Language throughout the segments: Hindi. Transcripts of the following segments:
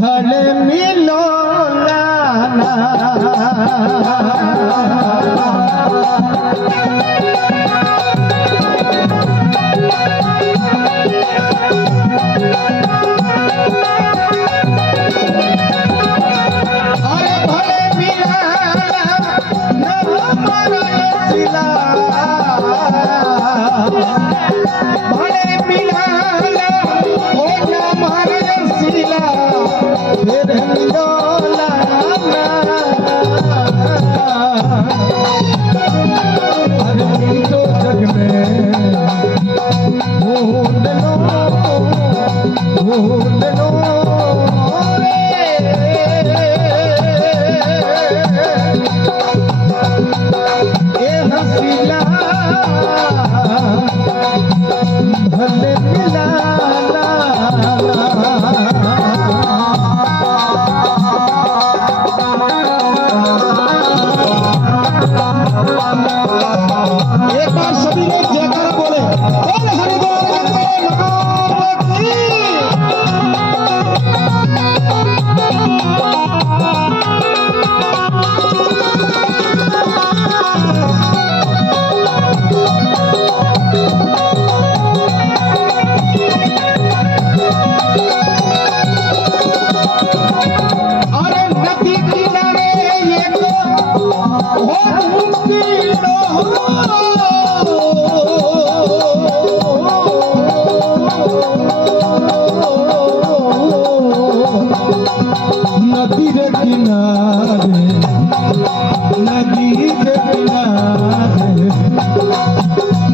भले मिलो लाना अरे भले मिला न हमारा सिला भले मिला हो न हमारा सिला फिर मिलो लाना अरे तो जग में ढूंढ लो ये हसीला भले मिला एक बार सभी लोग जयकारा बोले बोल हरिद्वार अरे नदी किनारे ये तो हो नदी रे किनारे नदी रे किनारे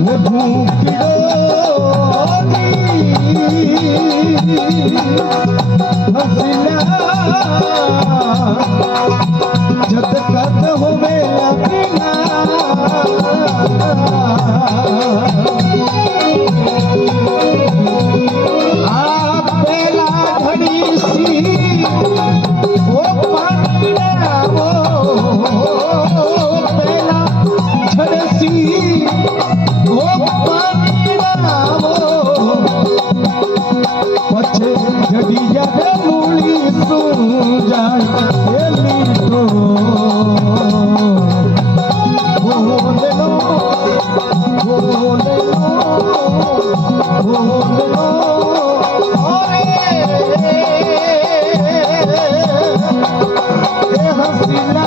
वो ढूंढो हसीना जब कद हो मेरा बिना आप बेला घड़ी सी वो पानी ना वो बेला घड़ी सी वो पानी ना वो पछे घड़िया मूली सू जाए तो बोले लो बोले लो बोले लो ये हसीना